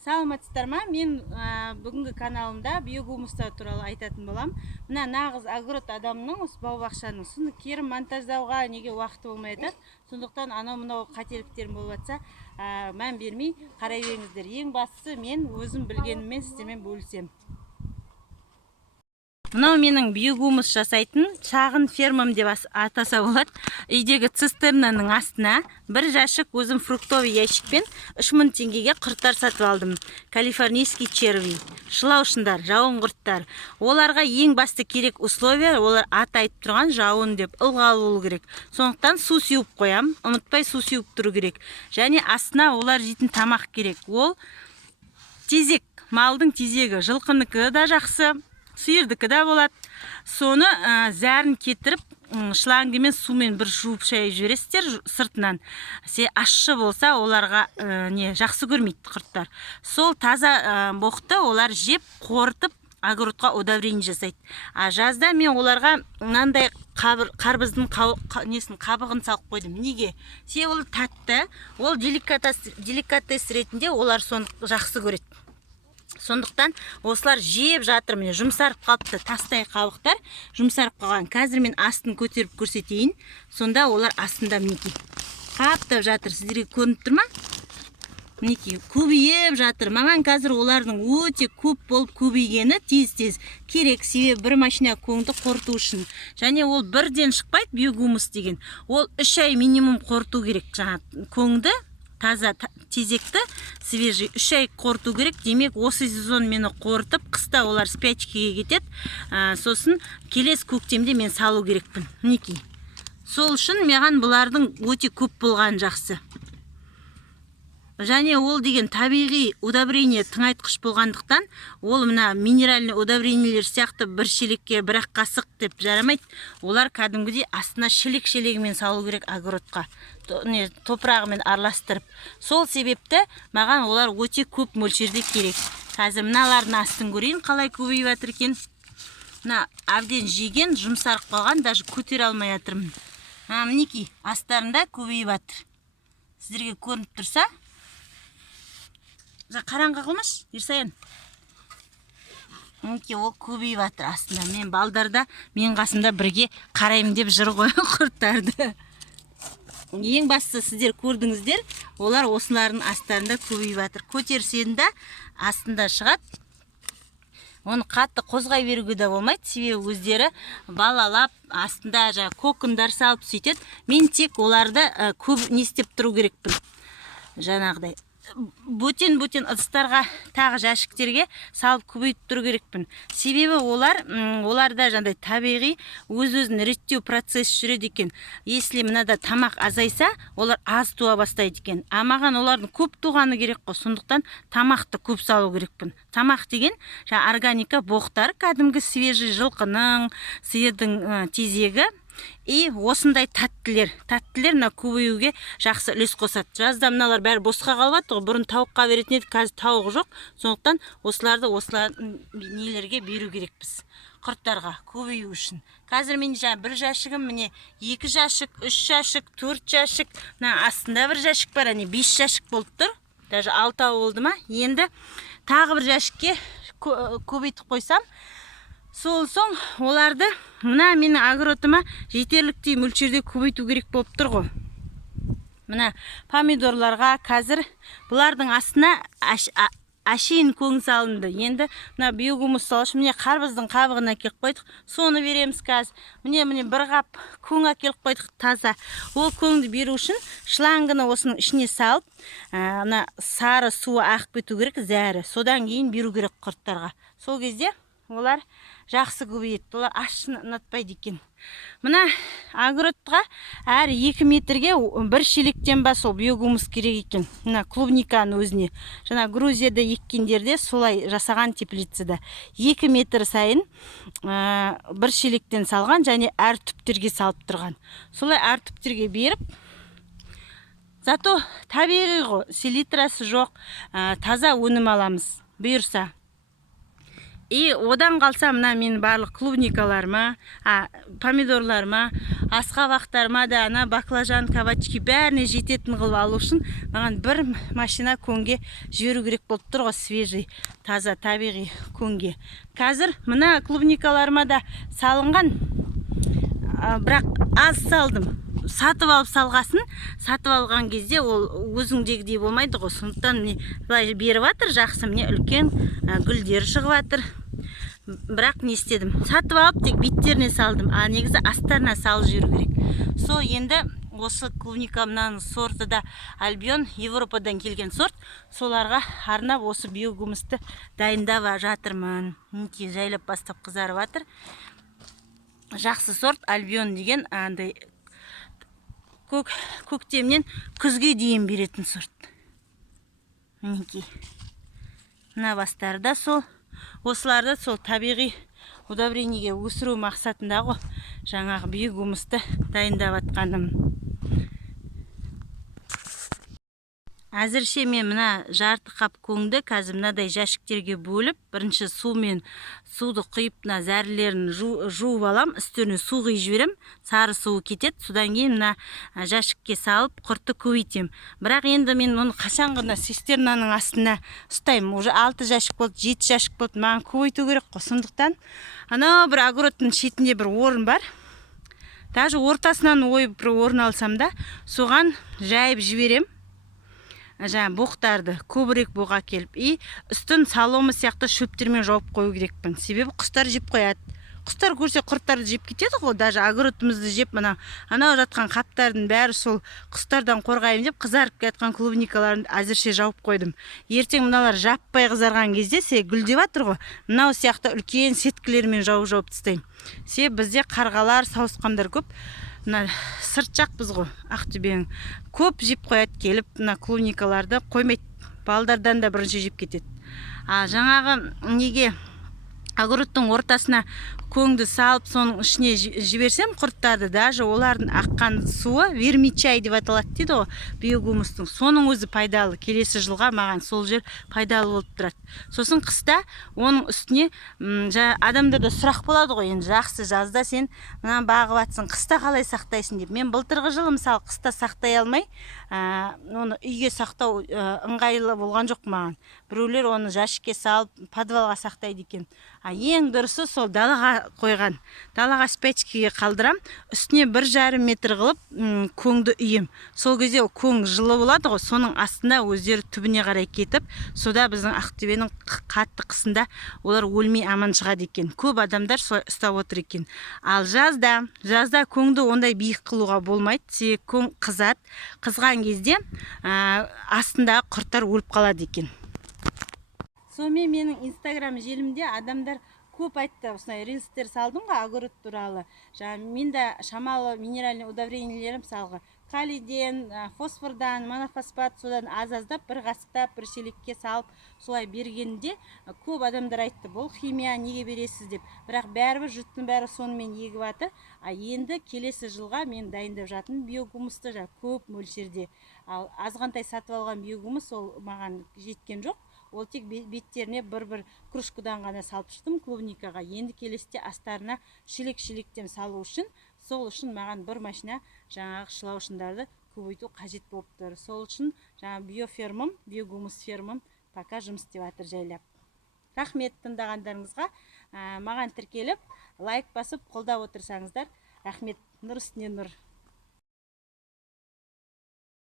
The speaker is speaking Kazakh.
Саламатсыздар ма? Мен бүгінгі каналымда биогумустар туралы айтатын болам. Мына нағыз огород адамның осы бау-бақшаның соны кері монтаждауға неге уақыты болмай жатады. Сондықтан анау-мынау қателіктерім болып жатса, мән бермей қарай беріңіздер. Ең бастысы мен өзім білгеніммен сіздермен бөлісем. Мынау менің биогумус жасайтын шағын фермам деп атаса болады. Үйдегі цистернаның астына бір жәшік өзім фруктовый ящикпен 3000 теңгеге құрттар сатып алдым. Калифорнийский червей, шылаушындар, жауын құрттар. Оларға ең басты керек условия, олар аты айтып тұрған жауын деп ылғал болу керек. Сондықтан су сеуіп қоям, ұмытпай су сеуіп тұру керек. Және астына олар жейтін тамақ керек. Ол тезек, малдың тезегі, жылқыныкі да жақсы. Сиырдікі да болады. Соны зәрін кетіріп, шлангымен сумен бір жуып шайып жібересіздер сыртынан. Ащы болса, оларға жақсы көрмейді құрттар. Сол таза боқты олар жеп, қорытып, огородқа удобрение жасайды. Жазда мен оларға мынандай қарбыздың қабығын салып қойдым. Неге? Ол татты, ол деликатес ретінде олар соны жақсы көреді. Сондықтан осылар жеп жатыр, міне жұмсарып қалыпты, тастай қабықтар жұмсарып қалған. Қазір мен астын көтеріп көрсетейін. Сонда олар астында мінекей қаптап жатыр. Сіздерге көрініп тұр ма? Мінекей көбейіп жатыр. Маған қазір олардың өте көп болып көбейгені тез-тез керек, себебі бір машина көңді қорыту үшін. Және ол бірден шықпайды, биогумус деген. Ол 3 ай минимум қорыту керек. Жаңа көңді таза тезекті свежий 3 ай қорыту керек. Демек, осы сезон мені қорытып, қыста олар спячкеге кетеді. Сосын келесі көктемде мен салу керекпін. Мінекей. Сол үшін маған бұлардың өте көп болған жақсы. Және ол деген табиғи удобрение тыңайтқыш болғандықтан, ол мына минеральный удобрениелер сияқты бір шелекке бір-ақ қасық деп жарамайды. Олар кәдімгідей астына шелек-шелегімен салу керек огородқа, топырағымен араластырып. Сол себепті маған олар өте көп мөлшерде керек. Қазір мыналардың астын көрейін, қалай көбейіп жатыр екен. Мына әбден жеген, жұмсарып қалған, даже көтере алмай жатырмын. Мінекей, астарында көбейіп жатыр. Сіздерге көрініп тұрса, қараңғы қылмаш, Ерсаян. Мінекей, ол көбейіп жатыр астында. Мен балдарда, мен қасында бірге қараймын деп жүр ғой құрттарды. Ең бастысы сіздер көрдіңіздер, олар осылардың астарында көбейіп жатыр. Көтерсенде астында шығады. Оны қатты қозғай беруге де болмайды, себебі өздері балалап, астында кокондар салып сөйтеді. Мен тек оларды не істеп тұру керекпін. Жаңағыдай бөтен ыдыстарға, тағы жәшіктерге салып көбейтіп тұру керекпін. Себебі оларда жаңағыдай табиғи өз-өзін реттеу процесс жүреді екен. Если мынада тамақ азайса, олар аз туа бастайды екен. Маған олардың көп туғаны керек қой. Сондықтан тамақты көп салу керекпін. Тамақ деген органика боқтар, кәдімгі свежий жылқының, сиырдың тезегі. И осындай тәттілер мына көбеюге жақсы үлес қосады. Жазда мыналар бәрі босқа қалып жатыр ғой. Бұрын тауыққа беретін еді, қазір тауық жоқ. Сондықтан осылардың нелерге беру керекпіз. Құрттарға көбею үшін. Қазір мен бір жәшігім, міне 2 жәшік, 3 жәшік, 4 жәшік, мына астында бір жәшік бар, 5 жәшік болып тұр. Даже 6 болды ма? Енді тағы бір жәшікке көбейтіп қойсам, сол соң оларды мына менің огородыма жетерліктей мөлшерде көбейту керек болып тұр ғой. Мына помидорларға қазір бұлардың астына әшейін көң салынды. Енді мына биогумус салыш, міне қарбыздың қабығын әкеліп қойдық. Соны береміз қазір. Міне бір қап көң әкеліп қойдық таза. Ол көңді беру үшін шлангыны осының ішіне салып, мына сары суы ағып кету керек, зәрі. Содан кейін беру керек құрттарға. Сол кезде олар жақсы көбейеді. Олар ашын ұнатпайды екен. Мына огородқа әр 2 метрге бір шелектен ба сол биогумус керек екен. Мына клубниканың өзіне. Жаңа Грузияда еккендерде солай жасаған теплицада. 2 метр сайын бір шелектен салған және әр түптерге салып тұрған. Солай әр түптерге беріп, зато табиғи ғой, селитрасы жоқ, таза өнім аламыз. Бұйырса. И одан қалса мына мен барлық клубникаларыма, помидорларыма, асқабақтарыма да ана баклажан, кабачки бәріне жететін қылып алу үшін маған бір машина көңге жіберу керек болып тұр ғой, свежий, таза, табиғи көңге. Қазір мына клубникаларыма да салынған, бірақ аз салдым. Сатып алып салғасын, сатып алған кезде ол өзіңдегідей болмайды ғой. Сондықтан былай беріп жатыр, жақсы, міне үлкен гүлдер шығып жатыр. Бірақ не істедім? Сатып алып тек беттеріне салдым, а негізі астарына салып жіберу керек. Со енді осы клубникамнан сорты да Альбион, Европадан келген сорт. Соларға арнап осы биогумусты дайындап жатырмын. Мінекей жайлап бастап қызарып жатыр. Жақсы сорт Альбион деген андай көктемнен күзге дейін беретін сорт. Мінекей. Мына бастары да сол. Осыларды сол табиғи удобрениеге өсіру мақсатындағы жаңағы биогумусты дайындап жатқаным. Әзірше мен мына жарты қап көңді қазір мынадай жәшіктерге бөліп, бірінші суды құйып, мына зәрлерін жуып алам, үстеріне су құйып жіберем, сары суы кетеді. Содан кейін мына жәшікке салып, құртты көбейтем. Бірақ енді мен оны қашанғы цистернаның астына ұстаймын. Уже 6 жәшік болды, 7 жәшік болды. Маған көбейту керек қой. Сондықтан анау бір огородтың шетінде бір орын бар. Даже ортасынан ойып бір орын алсам да, соған жайып жіберем. Жаңа боқтарды көбірек боға келіп, үстін солома сияқты шөптермен жауып қою керекпін. Себебі құстар жеп қояды. Құстар көрсе құрттарды жеп кетеді ғой. Даже огородымызды жеп, анау жатқан қаптардың бәрі сол құстардан қорғайым деп қызарып кеткен клубникаларын әзірше жауып қойдым. Ертең мыналар жаппай қызарған кезде гүлдеп жатыр ғой. Мынау сияқты үлкен сеткілермен жауып тастаймын. Себебі бізде қарғалар, сауысқандар көп. Мына сырт жақпыз ғой, Ақтөбенің. Көп жеп қояды келіп, мына клубникаларды қоймайды. Балдардан да бірінші жеп кетеді. Жаңағы неге огородтың ортасына көңді салып, соның ішіне жіберсем құрттарды, даже олардың аққан суы вермичай деп аталады дейді ғой, биогумустың. Соның өзі пайдалы. Келесі жылға маған сол жер пайдалы болып тұрады. Сосын қыста оның үстіне адамдарда сұрақ болады ғой, енді жақсы, жазда сен мынаны бағып жатсың, қыста қалай сақтайсың деп. Мен былтырғы жылы мысалы қыста сақтай алмай, оны үйге сақтау ыңғайлы болған жоқ маған. Біреулер оны жәшікке салып, подвалға сақтайды екен. Ең дұрысы сол далаға қойған. Далаға спячкеге қалдырам, үстіне 1,5 метр қылып көңді үйем. Сол кезде көң жылы болады ғой, соның астында өздері түбіне қарай кетіп, сода біздің Ақтөбенің қатты қысында олар өлмей аман шығады екен. Көп адамдар солай ұстап отыр екен. Ал жазда көңді ондай биік қылуға болмайды. Себебі көң қызады. Қызған кезде астында құрттар өліп қалады екен. Сонымен менің инстаграм желімде адамдар көп айтты, осындай рилстер салдым ғой огород туралы. Мен де шамалы минеральный удобрениелерім салғы. Калийден, фосфордан, монофосфат, содан аз-аздап бір қасықтап, бір шелекке салып, солай бергенде көп адамдар айтты, бұл химия неге бересіз деп. Бірақ бәрібір жұрттың бәрі сонымен егіп жатыр. Енді келесі жылға мен дайындап жатырмын биогумусты көп мөлшерде. Ал азғантай сатып алған биогумус ол маған жеткен жоқ. Ол тек беттеріне бір кружкадан ғана салып шықтым клубникаға. Енді келесте астарына шелек-шелектен салу үшін, сол үшін маған бір машина жаңағы шылаушындарды көбейту қажет болып тұр. Сол үшін жаңағы биогумус фермам пока жұмыс істеп жатыр жайлап. Рахмет тыңдағандарыңызға. Маған тіркеліп, лайк басып, қолдап отырсаңыздар, рахмет. Нұр үстіне нұр.